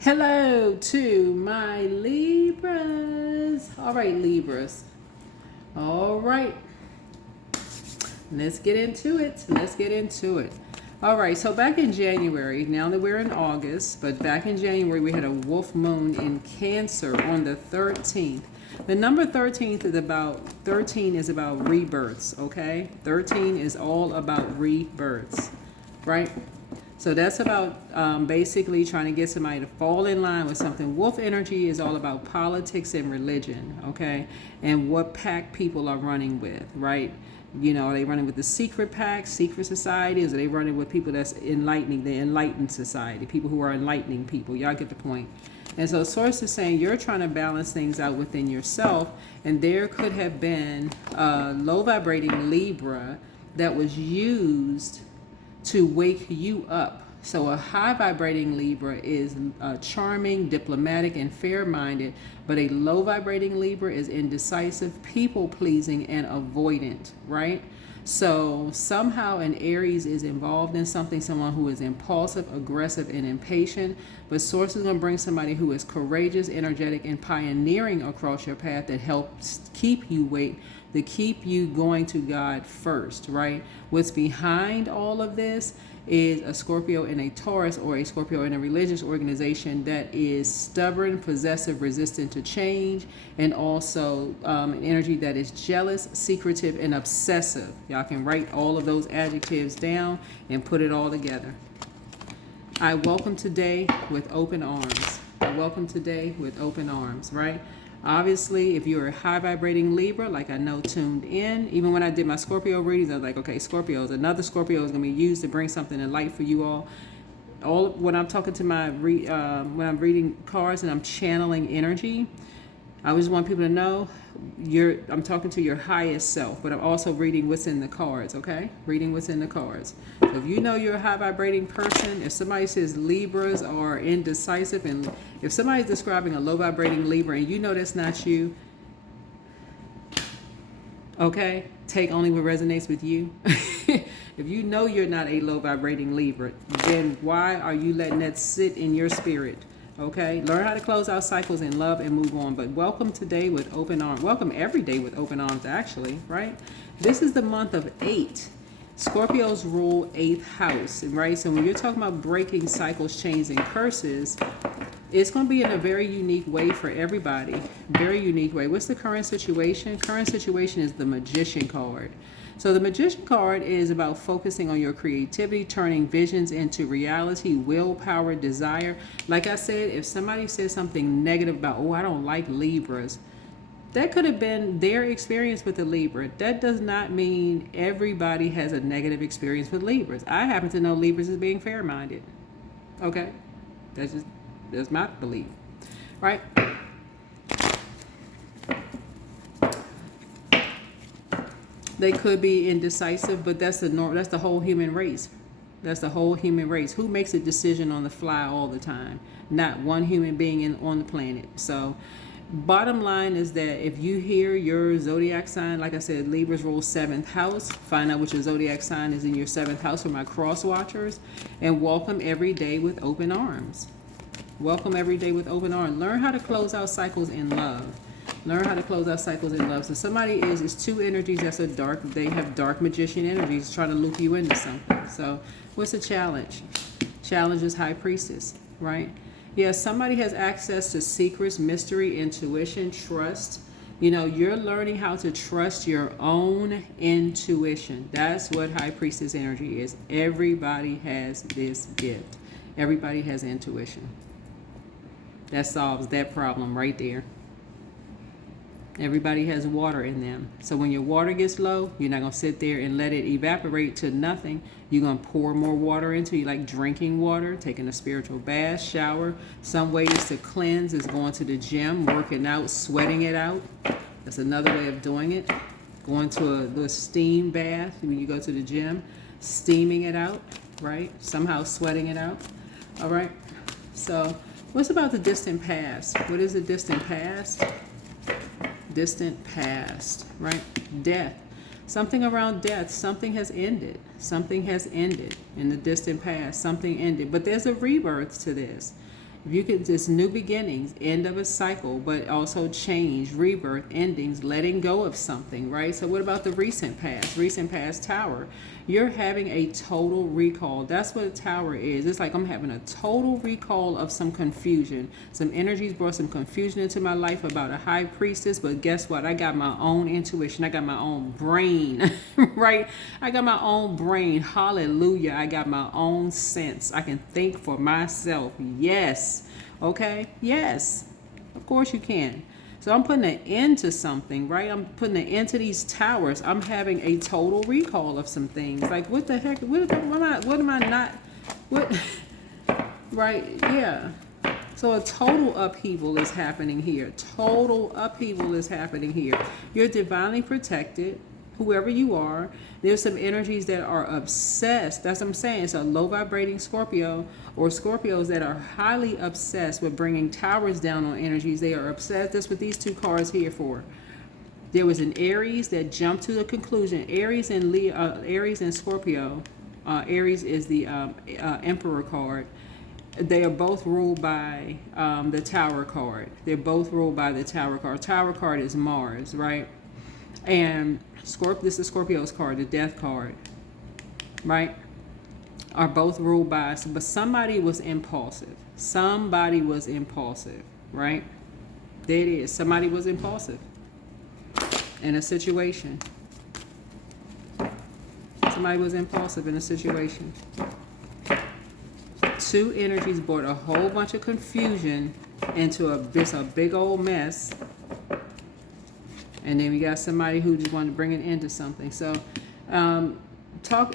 Hello to my Libras. All right, Libras. All right, let's get into it. All right, so back in January, now that we're in August, but back in January, we had a wolf moon in Cancer on the 13th. The number 13 is about rebirths, okay? 13 is all about rebirths, right? So that's about basically trying to get somebody to fall in line with something. Wolf energy is all about politics and religion, okay? And what pack people are running with, right? You know, are they running with the secret pack, secret societies? Are they running with people that's enlightening, the enlightened society, people who are enlightening people? Y'all get the point. And so Source is saying you're trying to balance things out within yourself, and there could have been a low vibrating Libra that was used to wake you up. So a high vibrating Libra is charming, diplomatic, and fair-minded, but a low vibrating Libra is indecisive, people-pleasing, and avoidant, right? So somehow an Aries is involved in something, someone who is impulsive, aggressive, and impatient, but Source is going to bring somebody who is courageous, energetic, and pioneering across your path that helps keep you awake, to keep you going to God first, right? What's behind all of this is a Scorpio and a Taurus, or a Scorpio in a religious organization that is stubborn, possessive, resistant to change, and also an energy that is jealous, secretive, and obsessive. Y'all can write all of those adjectives down and put it all together. I welcome today with open arms. Right? Obviously, if you're a high vibrating Libra, like I know tuned in, even when I did my Scorpio readings, I was like, okay, Scorpios, another Scorpio is going to be used to bring something to light for you all. When I'm talking to when I'm reading cards and I'm channeling energy, I just want people to know I'm talking to your highest self, but I'm also reading what's in the cards, okay? Reading what's in the cards. So if you know you're a high vibrating person, if somebody says Libras are indecisive, and if somebody's describing a low vibrating Libra and you know that's not you, okay? Take only what resonates with you. If you know you're not a low vibrating Libra, then why are you letting that sit in your spirit? Okay, learn how to close out cycles in love and move on. But welcome today with open arms. Welcome every day with open arms, actually, right? This is the month of 8. Scorpios rule 8th house, right? So when you're talking about breaking cycles, chains, and curses, it's going to be in a very unique way for everybody. Very unique way. What's the current situation? Current situation is the Magician card. So the Magician card is about focusing on your creativity, turning visions into reality, willpower, desire. Like I said, if somebody says something negative about, oh, I don't like Libras, that could have been their experience with the Libra. That does not mean everybody has a negative experience with Libras. I happen to know Libras as being fair-minded. Okay? That's my belief. Right? They could be indecisive, but that's the whole human race. That's the whole human race. Who makes a decision on the fly all the time? Not one human being on the planet. So bottom line is that if you hear your zodiac sign, like I said, Libras rule 7th house. Find out what your zodiac sign is in your 7th house for my cross watchers. And welcome every day with open arms. Welcome every day with open arms. Learn how to close out cycles in love. Learn how to close out cycles in love. So somebody is two energies they have dark magician energies trying to loop you into something. So what's the challenge? Challenge is high priestess, right? Yeah, somebody has access to secrets, mystery, intuition, trust. You know, you're learning how to trust your own intuition. That's what high priestess energy is. Everybody has this gift. Everybody has intuition. That solves that problem right there. Everybody has water in them. So when your water gets low, you're not going to sit there and let it evaporate to nothing. You're going to pour more water into it, like drinking water, taking a spiritual bath, shower. Some ways to cleanse is going to the gym, working out, sweating it out. That's another way of doing it. Going to a little steam bath when you go to the gym, steaming it out, right? Somehow sweating it out. All right. So what's about the distant past? What is the distant past? Distant past, right? Death. Something around death. Something has ended. Something has ended in the distant past. Something ended. But there's a rebirth to this. If you could, just new beginnings, end of a cycle, but also change, rebirth, endings, letting go of something, right? So what about the recent past? Recent past Tower. You're having a total recall. That's what a Tower is. It's like I'm having a total recall of some confusion. Some energies brought some confusion into my life about a high priestess, but guess what? I got my own intuition. I got my own brain, right? I got my own brain. Hallelujah. I got my own sense. I can think for myself. Yes. Okay? Yes. Of course you can. So I'm putting an end to something, right? I'm putting an end to these towers. I'm having a total recall of some things. Like, what the heck? What am I not? What? Right? Yeah. So a total upheaval is happening here. Total upheaval is happening here. You're divinely protected, whoever you are. There's some energies that are obsessed. That's what I'm saying. It's a low vibrating Scorpio, or Scorpios that are highly obsessed with bringing towers down on energies. They are obsessed. That's what these two cards here for. There was an Aries that jumped to the conclusion. Aries and Aries and Scorpio. Aries is the Emperor card. They are both ruled by the Tower card. They're both ruled by the Tower card. Tower card is Mars, right? And this is Scorpio's card, the Death card, right? Are both ruled by, but somebody was impulsive. Somebody was impulsive, right? There it is. Somebody was impulsive in a situation. Somebody was impulsive in a situation. Two energies brought a whole bunch of confusion into a big old mess. And then we got somebody who just wanted to bring an end to something. So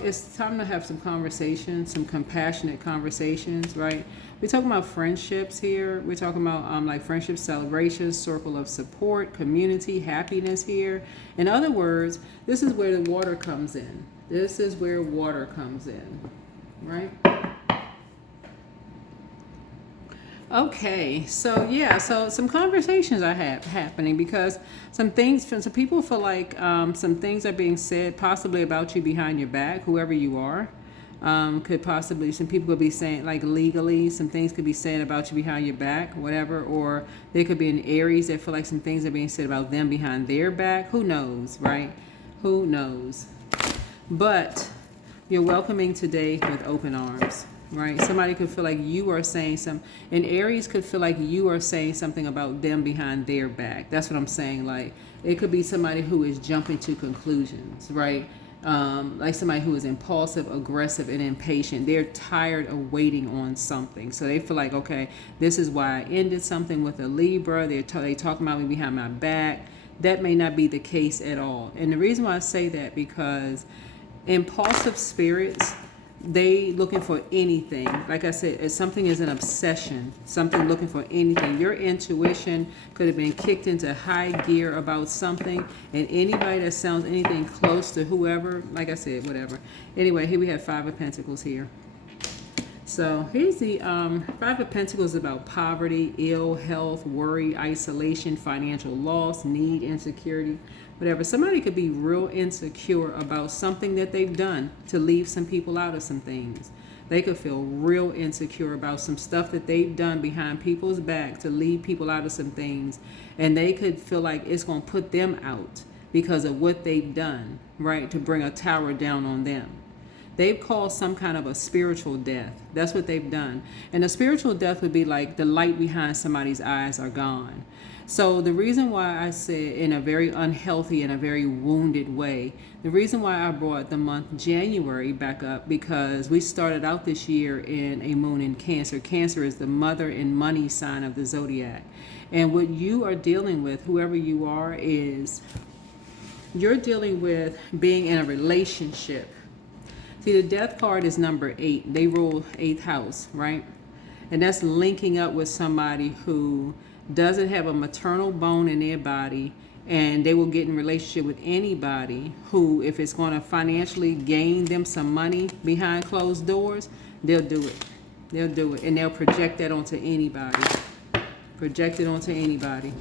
it's time to have some conversations, some compassionate conversations, right? We're talking about friendships here. We're talking about like friendship celebrations, circle of support, community, happiness here. In other words, this is where the water comes in. This is where water comes in, right? Okay, so yeah, so some conversations are happening because some people feel like some things are being said possibly about you behind your back, whoever you are. Some people could be saying, like, legally, some things could be said about you behind your back, whatever, or there could be an Aries that feel like some things are being said about them behind their back. Who knows, right? Who knows? But you're welcoming today with open arms. Right? Somebody could feel like you are saying and Aries could feel like you are saying something about them behind their back. That's what I'm saying. Like, it could be somebody who is jumping to conclusions, right? Like somebody who is impulsive, aggressive, and impatient. They're tired of waiting on something. So they feel like, okay, this is why I ended something with a Libra. They talking about me behind my back. That may not be the case at all. And the reason why I say that, because impulsive spirits, they looking for anything. Like I said, if something is an obsession, something looking for anything. Your intuition could have been kicked into high gear about something, and anybody that sounds anything close to whoever, like I said, whatever. Anyway, here we have Five of Pentacles here. So here's the Five of Pentacles, about poverty, ill health, worry, isolation, financial loss, need, insecurity, whatever. Somebody could be real insecure about something that they've done to leave some people out of some things. They could feel real insecure about some stuff that they've done behind people's back to leave people out of some things. And they could feel like it's going to put them out because of what they've done, right? To bring a tower down on them. They've caused some kind of a spiritual death. That's what they've done. And a spiritual death would be like the light behind somebody's eyes are gone. So the reason why I said in a very unhealthy and a very wounded way, the reason why I brought the month January back up, because we started out this year in a moon in Cancer. Cancer is the mother and money sign of the zodiac. And what you are dealing with, whoever you are, is you're dealing with being in a relationship. See, the Death card is number 8. They rule 8th house, right? And that's linking up with somebody who doesn't have a maternal bone in their body, and they will get in relationship with anybody who, if it's going to financially gain them some money behind closed doors, they'll do it. They'll do it, and they'll project that onto anybody. Project it onto anybody.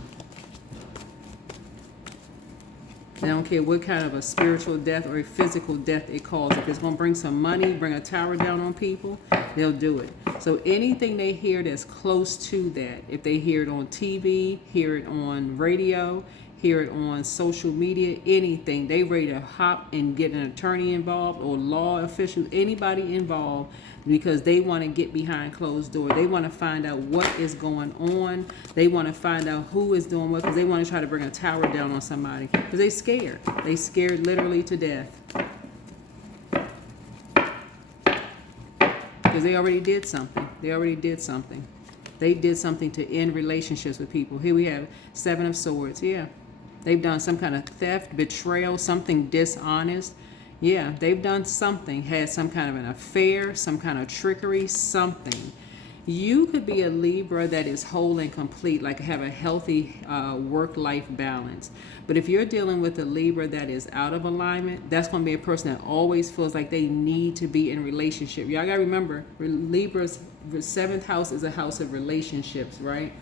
They don't care what kind of a spiritual death or a physical death it calls. If it's going to bring some money, bring a tower down on people, they'll do it. So anything they hear that's close to that, if they hear it on TV, hear it on radio, hear it on social media, anything, they ready to hop and get an attorney involved or law official, anybody involved, because they want to get behind closed doors. They want to find out what is going on. They want to find out who is doing what, because they want to try to bring a tower down on somebody, because they scared. They scared literally to death. Because they already did something. They already did something. They did something to end relationships with people. Here we have 7 of Swords. Yeah. They've done some kind of theft, betrayal, something dishonest. Yeah, they've done something, had some kind of an affair, some kind of trickery, something. You could be a Libra that is whole and complete, like have a healthy work-life balance. But if you're dealing with a Libra that is out of alignment, that's going to be a person that always feels like they need to be in relationship. Y'all got to remember, Libra's 7th house is a house of relationships, right?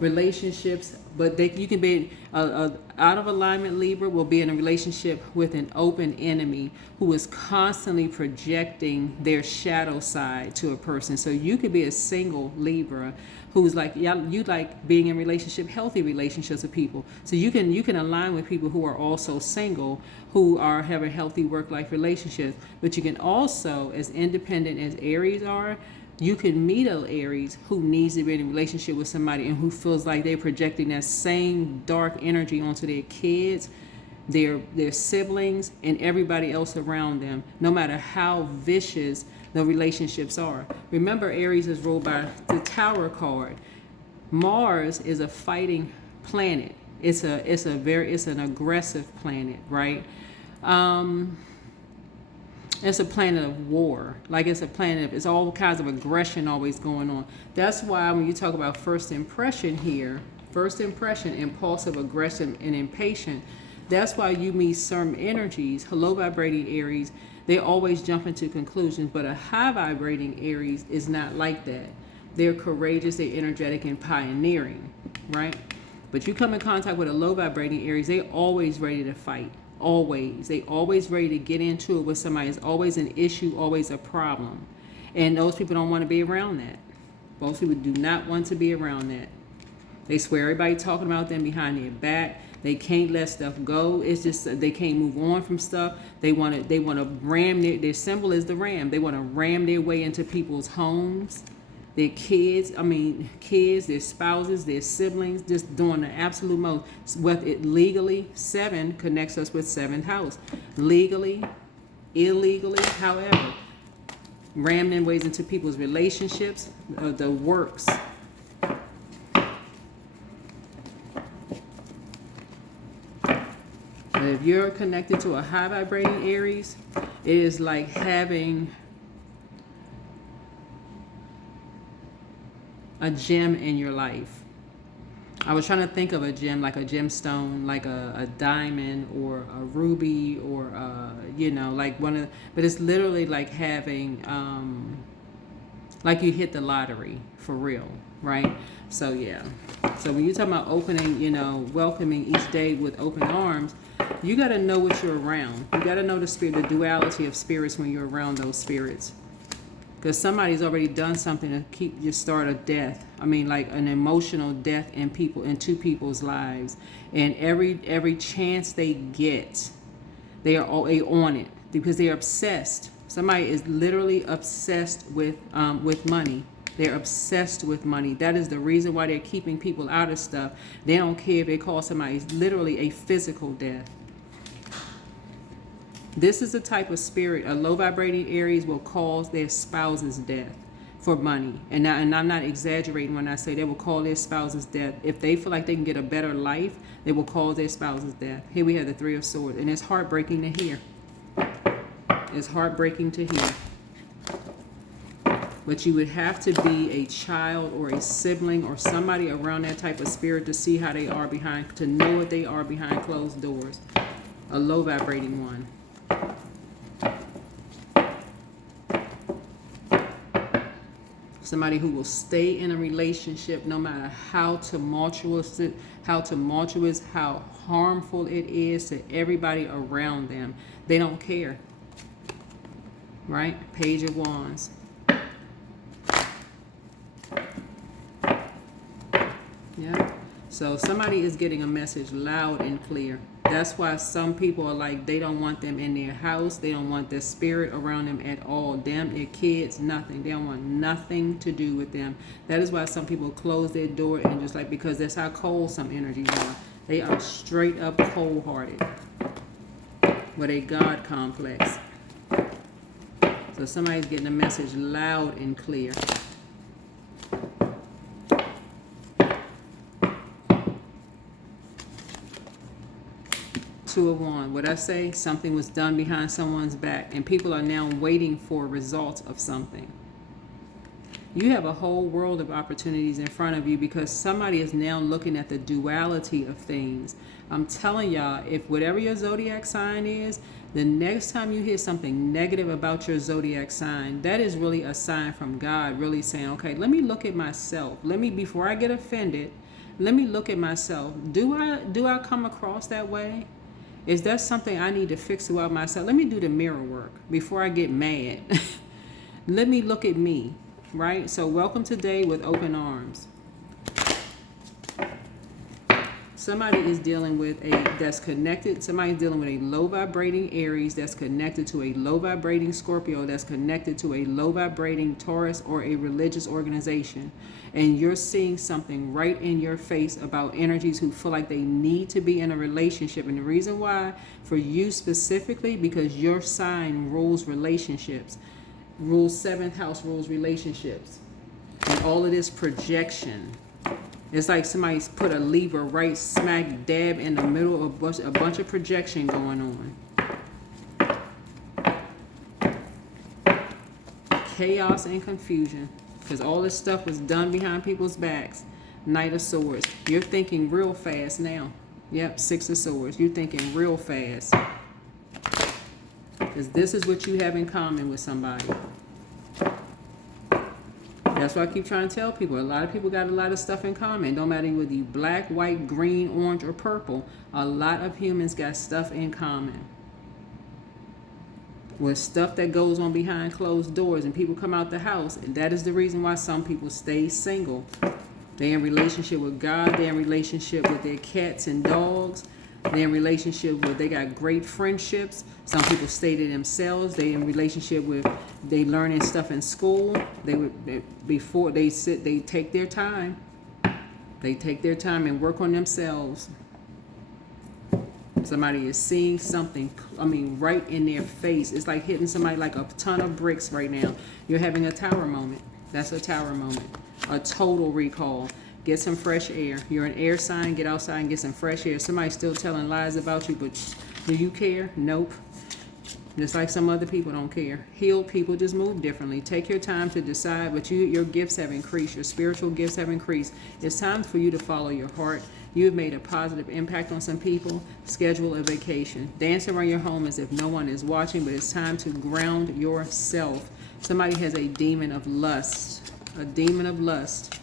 Relationships, but you can be out of alignment. Libra will be in a relationship with an open enemy who is constantly projecting their shadow side to a person. So you could be a single Libra who's like, yeah, you like being in relationship, healthy relationships with people. So you can align with people who are also single, who are having healthy work-life relationships. But you can also, as independent as Aries are, you can meet an Aries who needs to be in a relationship with somebody and who feels like they're projecting that same dark energy onto their kids, their siblings, and everybody else around them, no matter how vicious the relationships are. Remember, Aries is ruled by the Tower card. Mars is a fighting planet. It's an aggressive planet, right? It's a planet of war. Like it's a planet of, it's all kinds of aggression always going on. That's why when you talk about first impression here, first impression, impulsive, aggressive, and impatient, that's why you meet certain energies, low vibrating Aries, they always jump into conclusions, but a high vibrating Aries is not like that. They're courageous, they're energetic, and pioneering, right? But you come in contact with a low vibrating Aries, they're always ready to fight. Always. They always ready to get into it with somebody. It's always an issue, always a problem. And those people don't want to be around that. Most people do not want to be around that. They swear everybody talking about them behind their back. They can't let stuff go. It's just they can't move on from stuff. They want to ram their symbol is the ram. They want to ram their way into people's homes. Their kids, their spouses, their siblings, just doing the absolute most. Whether it legally, 7 connects us with 7th house. Legally, illegally, however, rammed in ways into people's relationships, the works. But if you're connected to a high vibrating Aries, it is like having a gem in your life. I was trying to think of a gem, like a gemstone, like a diamond or a ruby or like but it's literally like having like you hit the lottery for real, right? So yeah. So when you're talking about opening, welcoming each day with open arms, you got to know what you're around. You got to know the spirit, the duality of spirits when you're around those spirits. Because somebody's already done something to keep you start a death. Like an emotional death in two people's lives. And every chance they get, they are all on it because they're obsessed. Somebody is literally obsessed with money. They're obsessed with money. That is the reason why they're keeping people out of stuff. They don't care if they call somebody literally a physical death. This is the type of spirit a low vibrating Aries will cause their spouse's death for money. And I'm not exaggerating when I say they will call their spouse's death. If they feel like they can get a better life, they will cause their spouse's death. Here we have the 3 of Swords, and it's heartbreaking to hear. It's heartbreaking to hear. But you would have to be a child or a sibling or somebody around that type of spirit to see how they are to know what they are behind closed doors. A low vibrating one. Somebody who will stay in a relationship no matter how tumultuous, how harmful it is to everybody around them. They don't care. Right? Page of Wands. Yeah. So somebody is getting a message loud and clear. That's why some people are like, they don't want them in their house. They don't want their spirit around them at all. Them, their kids, nothing. They don't want nothing to do with them. That is why some people close their door and just like, because that's how cold some energies are. They are straight up cold-hearted with a God complex. So somebody's getting a message loud and clear. Two of Wands. What I say, something was done behind someone's back, and people are now waiting for results of something. You have a whole world of opportunities in front of you because somebody is now looking at the duality of things. I'm telling y'all, if whatever your zodiac sign is, the next time you hear something negative about your zodiac sign, that is really a sign from God, really saying, okay, let me look at myself. Before I get offended, let me look at myself. Do I come across that way? Is that something I need to fix about myself? Let me do the mirror work before I get mad. Let me look at me, right? So welcome today with open arms. Somebody is dealing with somebody's dealing with a low vibrating Aries that's connected to a low vibrating Scorpio that's connected to a low vibrating Taurus or a religious organization. And you're seeing something right in your face about energies who feel like they need to be in a relationship. And the reason why, for you specifically, because your sign rules relationships. Rules 7th house, rules relationships. And all of this projection. It's like somebody's put a Libra right smack dab in the middle of a bunch of projection going on. Chaos and confusion. Because all this stuff was done behind people's backs. Knight of Swords. You're thinking real fast now. Yep, 6 of Swords. You're thinking real fast. Because this is what you have in common with somebody. That's why I keep trying to tell people. A lot of people got a lot of stuff in common. Don't matter whether you black, white, green, orange, or purple. A lot of humans got stuff in common. With stuff that goes on behind closed doors and people come out the house. And that is the reason why some people stay single. They're in relationship with God. They're in relationship with their cats and dogs. They're in relationship with, they got great friendships. Some people stay to themselves. They in relationship with, they learning stuff in school. Before they sit, they take their time. They take their time and work on themselves. Somebody is seeing something, right in their face. It's like hitting somebody like a ton of bricks right now. You're having a tower moment. That's a tower moment. A total recall. Get some fresh air. You're an air sign. Get outside and get some fresh air. Somebody's still telling lies about you, but do you care? Nope. Just like some other people don't care. Healed people just move differently. Take your time to decide, but your gifts have increased. Your spiritual gifts have increased. It's time for you to follow your heart. You have made a positive impact on some people. Schedule a vacation. Dance around your home as if no one is watching, but it's time to ground yourself. Somebody has a demon of lust. A demon of lust.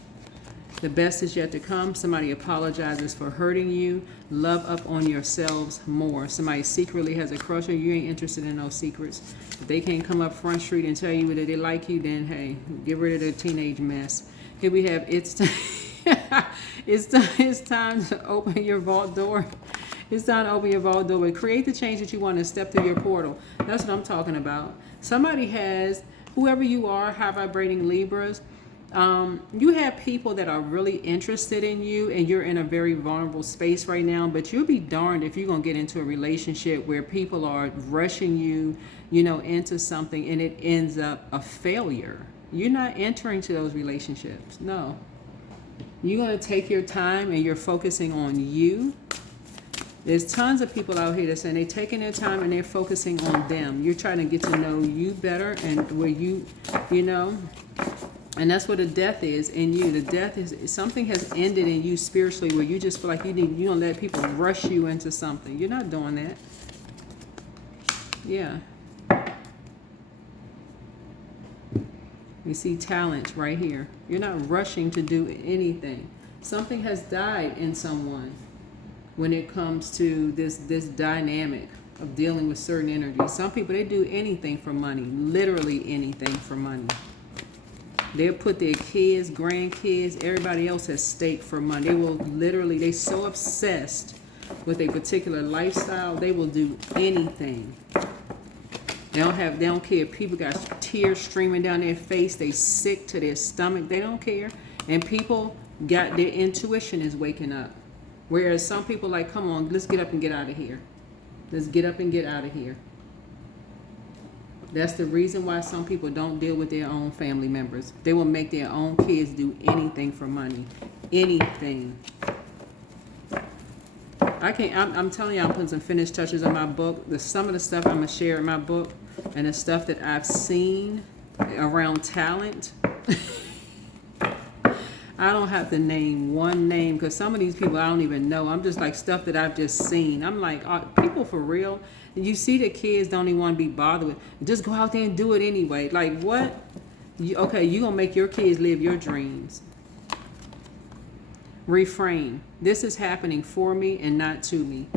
The best is yet to come. Somebody apologizes for hurting you. Love up on yourselves more. Somebody secretly has a crush on you. You ain't interested in those secrets. If they can't come up Front Street and tell you that they like you, then hey, get rid of the teenage mess. Here we have it's time to open your vault door. It's time to open your vault door. Create the change that you want to step through your portal. That's what I'm talking about. Somebody has, whoever you are, high vibrating Libras, you have people that are really interested in you and you're in a very vulnerable space right now, but you'll be darned if you're going to get into a relationship where people are rushing you, into something and it ends up a failure. You're not entering to those relationships. No. You're going to take your time and you're focusing on you. There's tons of people out here that saying they're taking their time and they're focusing on them. You're trying to get to know you better and where you and that's what a death is in you. The death is something has ended in you spiritually where you just feel like you don't let people rush you into something. You're not doing that. Yeah. You see talent right here. You're not rushing to do anything. Something has died in someone when it comes to this dynamic of dealing with certain energies. Some people, they do anything for money, literally anything for money. They'll put their kids, grandkids, everybody else at stake for money. They will literally, they're so obsessed with a particular lifestyle, they will do anything. They don't care if people got tears streaming down their face, they sick to their stomach, they don't care. And people got, their intuition is waking up. Whereas some people like, come on, let's get up and get out of here. Let's get up and get out of here. That's the reason why some people don't deal with their own family members. They will make their own kids do anything for money. Anything. I'm telling you, I'm putting some finished touches on my book. Some of the stuff I'm going to share in my book and the stuff that I've seen around talent. I don't have to name one name because some of these people I don't even know. I'm just like stuff that I've just seen. I'm like, are people for real? You see the kids don't even want to be bothered with. Just go out there and do it anyway. Like what? Okay, you're going to make your kids live your dreams. Refrain. This is happening for me and not to me.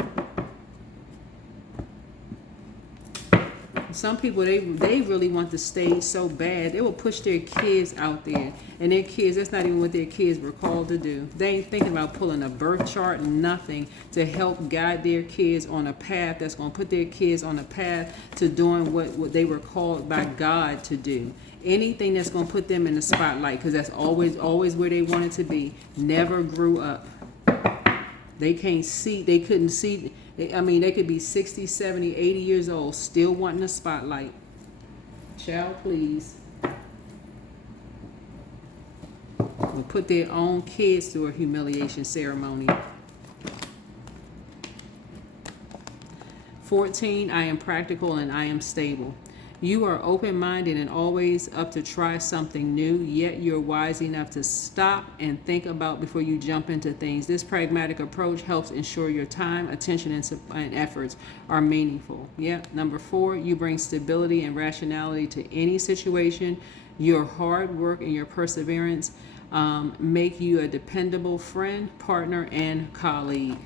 Some people, they really want to stay so bad. They will push their kids out there. And their kids, that's not even what their kids were called to do. They ain't thinking about pulling a birth chart, nothing, to help guide their kids on a path that's going to put their kids on a path to doing what they were called by God to do. Anything that's going to put them in the spotlight, because that's always where they wanted to be. Never grew up. They can't see, they couldn't see. I mean, they could be 60, 70, 80 years old, still wanting a spotlight. Child, please. Will put their own kids through a humiliation ceremony. 14, I am practical and I am stable. You are open-minded and always up to try something new, yet you're wise enough to stop and think about before you jump into things. This pragmatic approach helps ensure your time, attention, and efforts are meaningful. Yep. Number 4, you bring stability and rationality to any situation. Your hard work and your perseverance make you a dependable friend, partner, and colleague.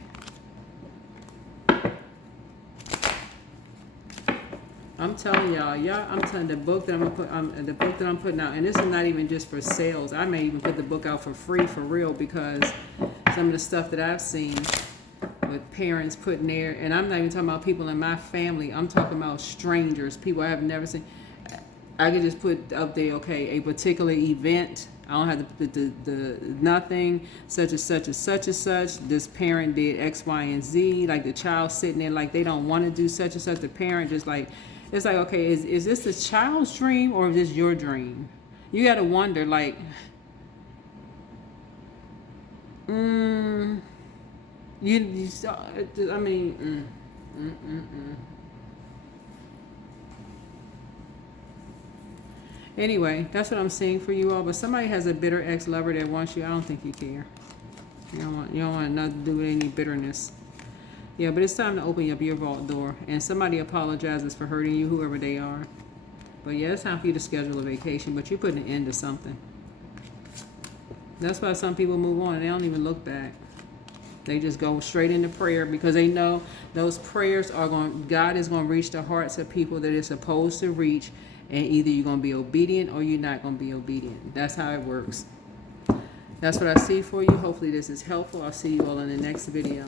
I'm telling y'all, I'm telling the book that I'm putting out, and this is not even just for sales. I may even put the book out for free, for real, because some of the stuff that I've seen with parents putting there, and I'm not even talking about people in my family. I'm talking about strangers, people I have never seen. I could just put up there, okay, a particular event. I don't have to put the nothing, such and such and such and such. This parent did X, Y, and Z. Like the child sitting there like they don't want to do such and such. The parent just like, it's like, okay, is this the child's dream or is this your dream? You got to wonder, like, Anyway, that's what I'm saying for you all. But somebody has a bitter ex-lover that wants you. I don't think you care. You don't want nothing to do with any bitterness. Yeah, but it's time to open up your vault door. And somebody apologizes for hurting you, whoever they are. But yeah, it's time for you to schedule a vacation. But you're putting an end to something. That's why some people move on and they don't even look back. They just go straight into prayer because they know those prayers are God is going to reach the hearts of people that it's supposed to reach. And either you're going to be obedient or you're not going to be obedient. That's how it works. That's what I see for you. Hopefully this is helpful. I'll see you all in the next video.